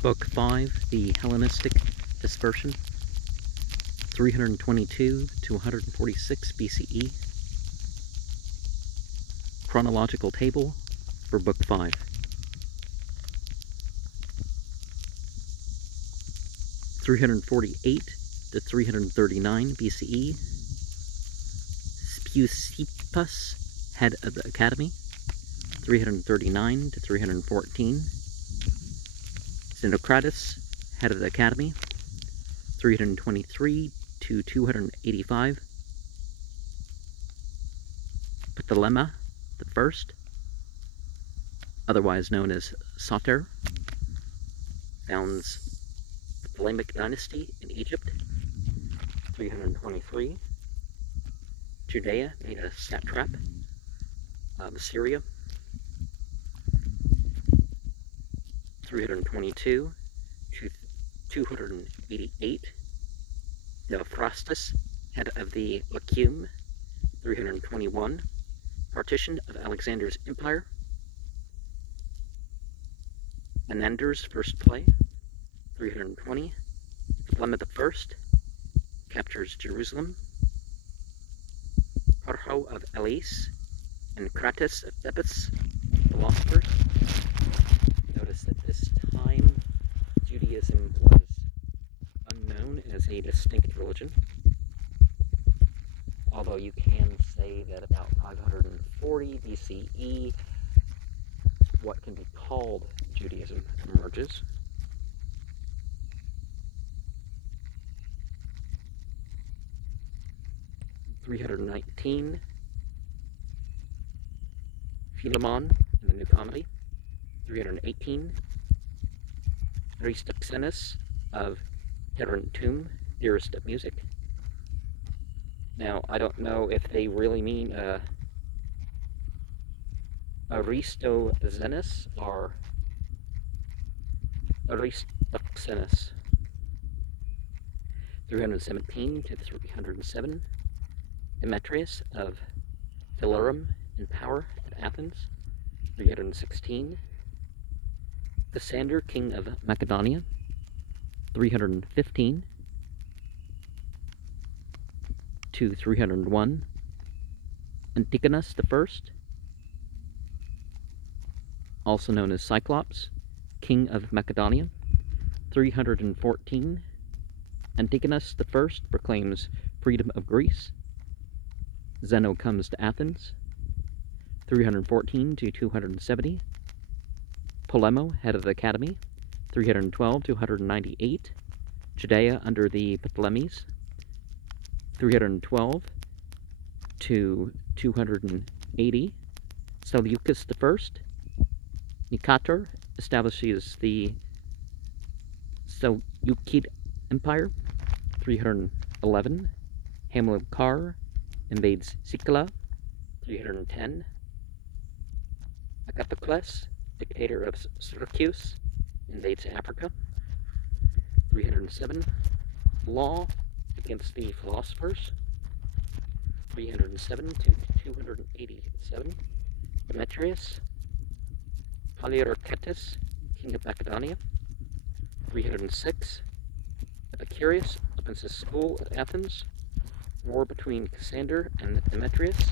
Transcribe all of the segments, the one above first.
Book 5, the Hellenistic Dispersion, 322 to 146 BCE. Chronological table for Book 5. (348 to 339 BCE). Speusippus, head of the academy, 339 to 314. Xenocrates, head of the academy, 323 to 285. Ptolemy the First, otherwise known as Soter, founds the Ptolemaic dynasty in Egypt, 323. Judea, made a satrap of Syria, 322 to 288. Theophrastus, head of the Leucium, 321. Partition of Alexander's empire. Menander's first play, 320. Ptolemy the First captures Jerusalem. Parho of Elis and Crates of Thebes, philosophers. Notice that this time Judaism was unknown as a distinct religion, although you can say that about 540 BCE what can be called Judaism emerges. (319) Philemon in the New Comedy. 318. Aristoxenus of Tarentum, theorist of music. Now, I don't know if they really mean Aristoxenus or Aristoxenus. 317 to 307. Demetrius of Phalerum in power at Athens, 316. Cassander, king of Macedonia, 315 to 301. Antigonus the First, also known as Cyclops, king of Macedonia, 314. Antigonus the First proclaims freedom of Greece. Zeno comes to Athens, 314 to 270. Polemo, head of the academy, 312 to 198. Judea under the Ptolemies, 312 to 280. Seleucus the First. Nicator establishes the Seleucid Empire, 311. Hamilcar invades Sicily, 310. Agathocles, dictator of Syracuse, invades Africa, 307. Law against the philosophers, 307 to 287. Demetrius, Palaeorcetus, king of Macedonia, 306. Epicurus opens a school at Athens. War between Cassander and Demetrius.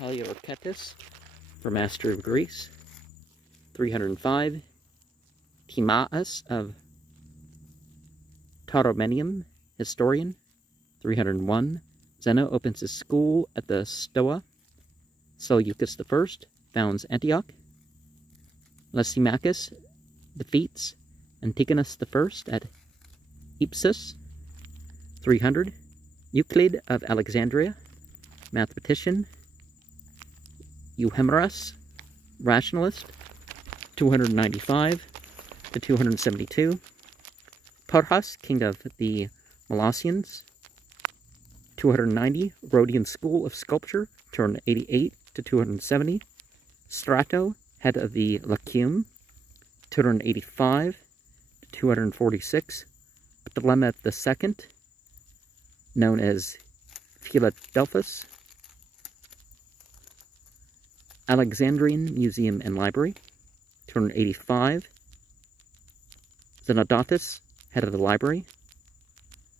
Palaeorcetus for master of Greece, 305. Timaeus of Tauromenium, historian, 301. Zeno opens his school at the Stoa. Seleucus the First founds Antioch. Lysimachus defeats Antigonus the First at Ipsus, 300. Euclid of Alexandria, mathematician. Euhemerus, rationalist, 295 to 272. Parhas, king of the Molossians, 290. Rhodian School of Sculpture, 288 to 270. Strato, head of the Leucium, 285 to 246. Ptolemy II, known as Philadelphus. Alexandrian Museum and Library, 285. Zenodotus, head of the library.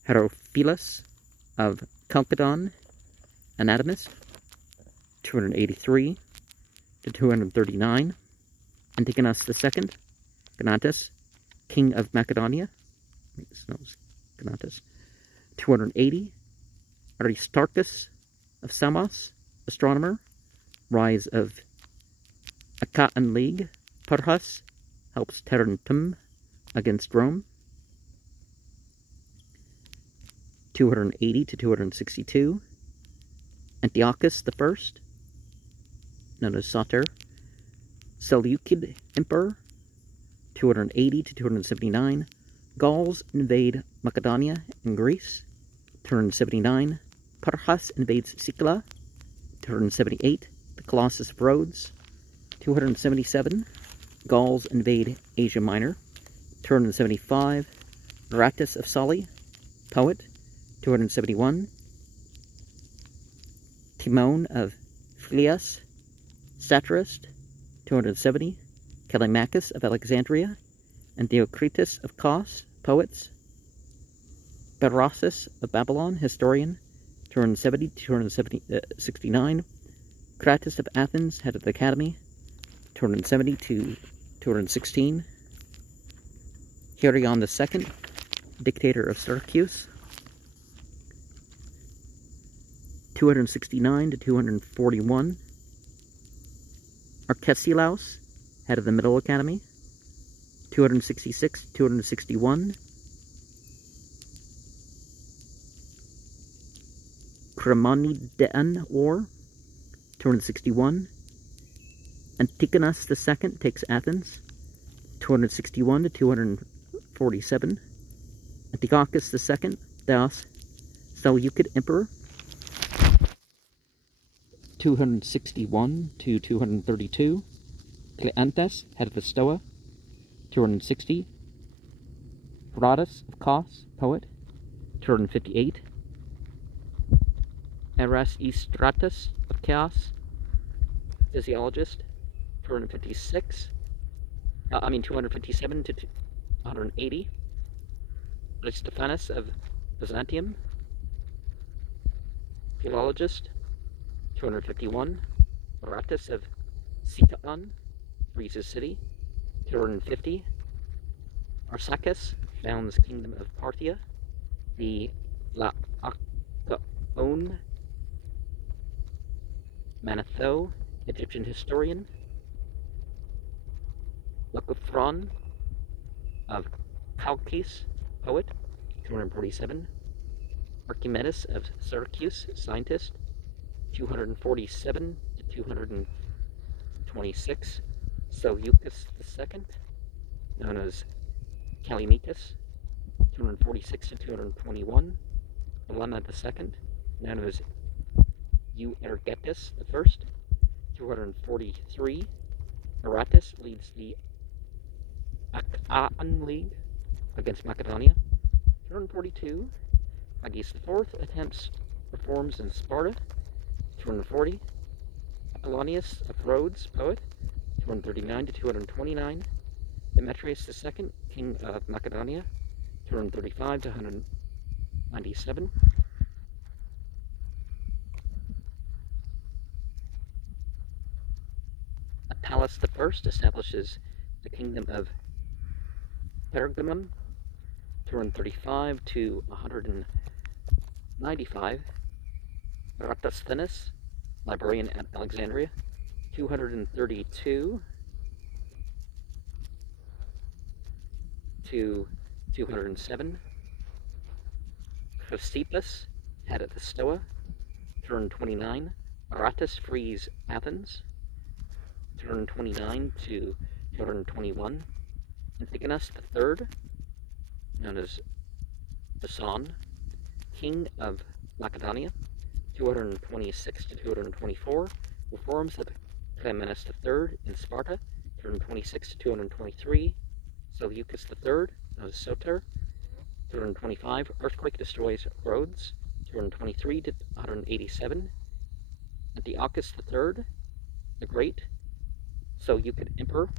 Herophilus of Chalcedon, anatomist, 283 to 239. Antigonus II, Gnatus, king of Macedonia, Gnatus, 280. Aristarchus of Samos, astronomer, rise of Achaean League. Parhus helps Tarentum against Rome, 280 to 262. Antiochus I, known as Soter, Seleucid Emperor, 280 to 279. Gauls invade Macedonia and Greece, 279. Parhus invades Sicily, 278. The Colossus of Rhodes, 277. Gauls invade Asia Minor, 275. Aratus of Soli, poet, 271. Timon of Phlius, satirist, 270. Callimachus of Alexandria, and Theocritus of Kos, poets. Berosus of Babylon, historian, 270 to 269. Crates of Athens, head of the academy, 270 to 216. Hieron II, dictator of Syracuse, 269 to 241. Arcesilaus, head of the Middle Academy, 266 to 261. Chremonidean War, 261. Antigonus II takes Athens, 261 to 247. Antiochus II, Theos, Seleucid Emperor, 261 to 232. Cleanthes, head of the Stoa, 260. Herodotus of Kos, poet, 258. Erasistratus of Chaos, physiologist, 257 to 180. Aristophanes of Byzantium, philologist, 251. Aratus of Ctesiphon, frees his city, 250. Arsacus founds kingdom of Parthia. The Laocoon Manetho, Egyptian historian. Leucophron of Chalcis, poet, 247. Archimedes of Syracuse, scientist, 247 to 226. Seleucus II, known as Callimachus, 246 to 221. Helena II, known as Euergetus I, 243. Aratus leads the Achaean League against Macedonia, 242. Agis IV attempts reforms in Sparta, 240. Apollonius of Rhodes, poet, 239 to 229. Demetrius II, king of Macedonia, 235 to 197. Attalus I establishes the kingdom of Pergamum, 235 to 195. Eratosthenes, librarian at Alexandria, 232 to 207. Chrysippus, head of the Stoa, 229. Aratus frees Athens, 229 to 221. Antigonus III, known as Basan, king of Macedonia, 226 to 224. Reforms of Cleomenes III in Sparta, 226 to 223. Seleucus III, known as Soter, 225. Earthquake destroys Rhodes, 223 to 187. Antiochus III, the Great, Seleucid Emperor,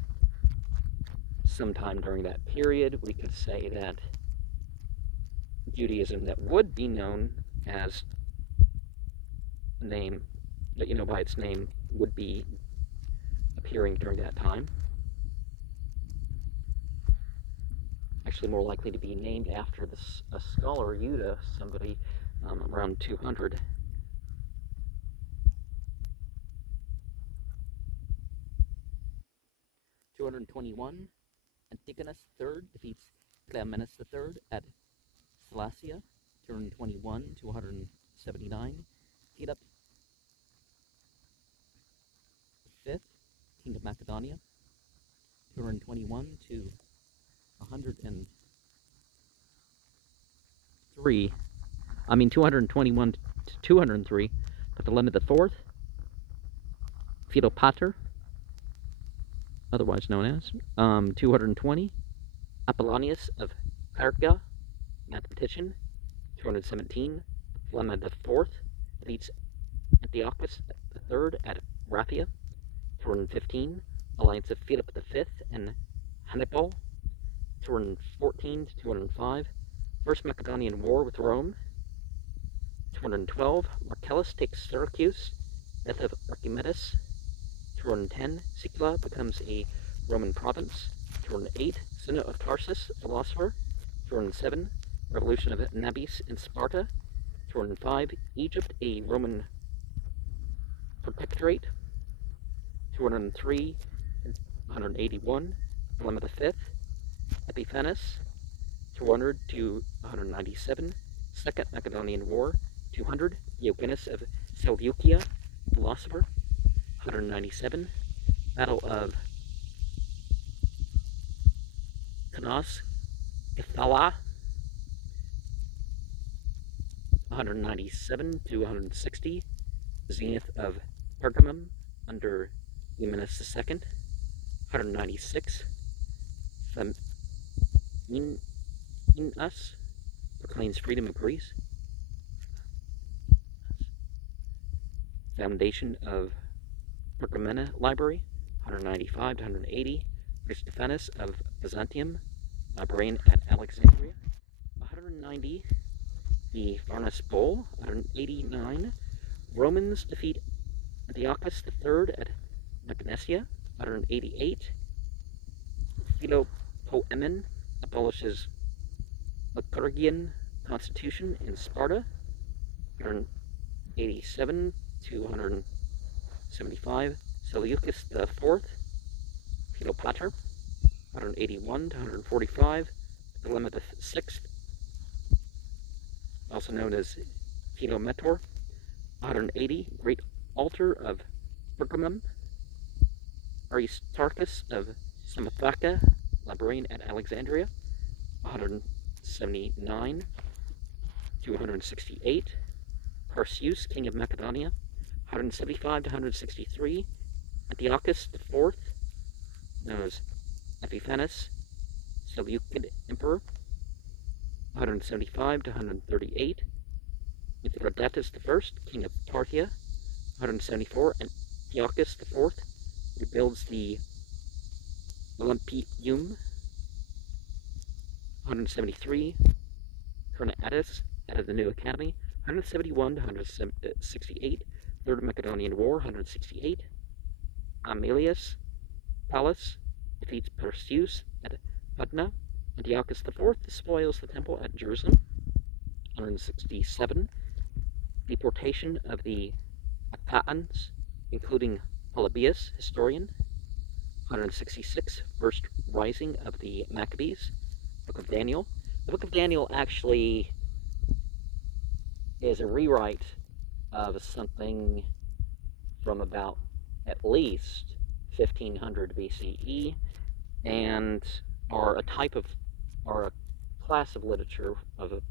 sometime during that period, we could say that Judaism that would be known as a name, that you know by its name, would be appearing during that time. Actually, more likely to be named after a scholar, Yudah, somebody around 200. (221) Antigonus III defeats Cleomenes III at Salacia. 221 to 179. Philip V, King of Macedonia. 221 to 103. 221 to 203. Ptolemy IV, Philopater, otherwise known as. 220. Apollonius of Perga, mathematician. 217. Ptolemy IV defeats Antiochus III at Raphia. 215. Alliance of Philip V and Hannibal. 214 to 205. First Macedonian War with Rome. 212. Marcellus takes Syracuse. Death of Archimedes. 210. Sicula becomes a Roman province. 208. Zeno of Tarsus, philosopher. 207. Revolution of Nabis in Sparta. 205. Egypt, a Roman protectorate. 203. 181. Ptolemy V. Epiphanes. 200 to 197. Second Macedonian War. 200. Diogenes of Seleucia, philosopher. 197. Battle of Canos, Iphala. 197 to 160. Zenith of Pergamum under Eumenes II. 196. Us proclaims freedom of Greece. Foundation of Pergamena Library. 195 to 180. Aristophanes of Byzantium, librarian at Alexandria. 190. The Varnas Bowl. 189. Romans defeat Antiochus III at Magnesia. 188. Philopoemen abolishes Lycurgian constitution in Sparta. 187 to 175. Seleucus IV, Philopater. 181 to 145. Ptolemy VI, also known as Philometor. 180. Great Altar of Pergamum. Aristarchus of Samothracia, librarian at Alexandria. 179 to 168. Perseus, king of Macedonia. 175 to 163. Antiochus IV, known as Epiphanes, Seleucid emperor. 175 to 138. Mithridates I, king of Parthia. 174. Antiochus IV rebuilds the Olympium. 173. Chronological added the new academy. 171 to 168. Third Macedonian War. 168. Amelius Pallas defeats Perseus at Pydna. Antiochus IV despoils the temple at Jerusalem. 167. Deportation of the Achaeans, including Polybius, historian. 166. First rising of the Maccabees. Book of Daniel. The Book of Daniel actually is a rewrite of something from about at least 1500 BCE, and are a class of literature of a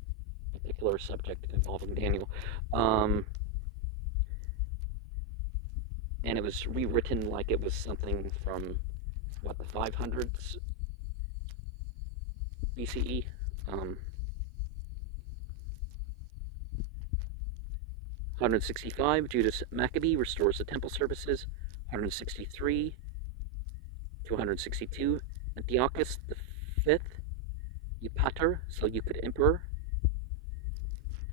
particular subject involving Daniel. And it was rewritten like it was something from, what, the 500s BCE? 165, Judas Maccabee restores the temple services. 163 to 162, Antiochus V, Eupator, Seleucid Emperor,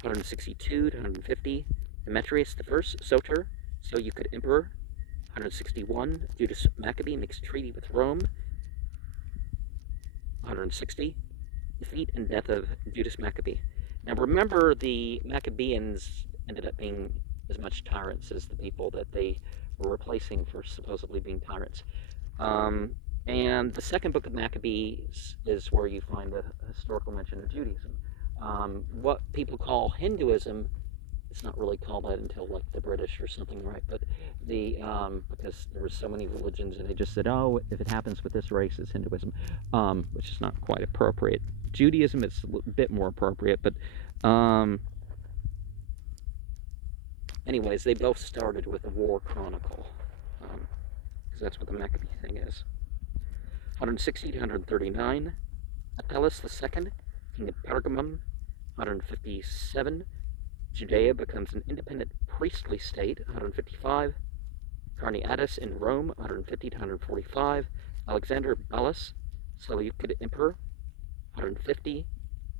162 to 150. Demetrius I, Soter, Seleucid Emperor, 161. Judas Maccabee makes a treaty with Rome, 160. Defeat and death of Judas Maccabee. Now remember, the Maccabeans ended up being as much tyrants as the people that they were replacing for supposedly being tyrants. And the second book of Maccabees is where you find the historical mention of Judaism. What people call Hinduism, it's not really called that until like the British or something, right? But because there were so many religions, and they just said, oh, if it happens with this race, it's Hinduism, which is not quite appropriate. Judaism is a bit more appropriate, but anyways, they both started with the War Chronicle, because that's what the Maccabee thing is. 160 to 139. Apelles II, king of Pergamum, 157. Judea becomes an independent priestly state, 155. Carneades in Rome, 150 to 145. Alexander Belus, Seleucid emperor, 150.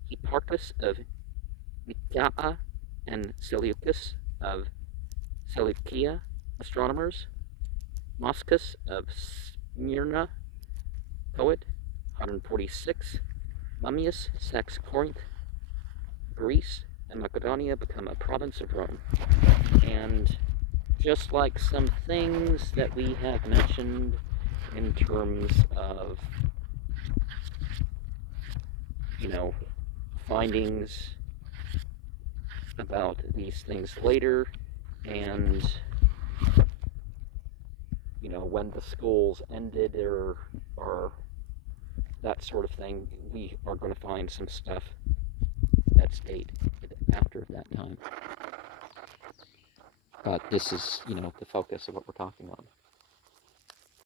Hipparchus of Nicaea and Seleucus of Seleucia, astronomers. Moschus of Smyrna, poet, 146. Mummius sacks Corinth, Greece, and Macedonia become a province of Rome. And just like some things that we have mentioned in terms of, findings about these things later, and, when the schools ended or that sort of thing, we are going to find some stuff that's dated after that time. But this is, the focus of what we're talking on.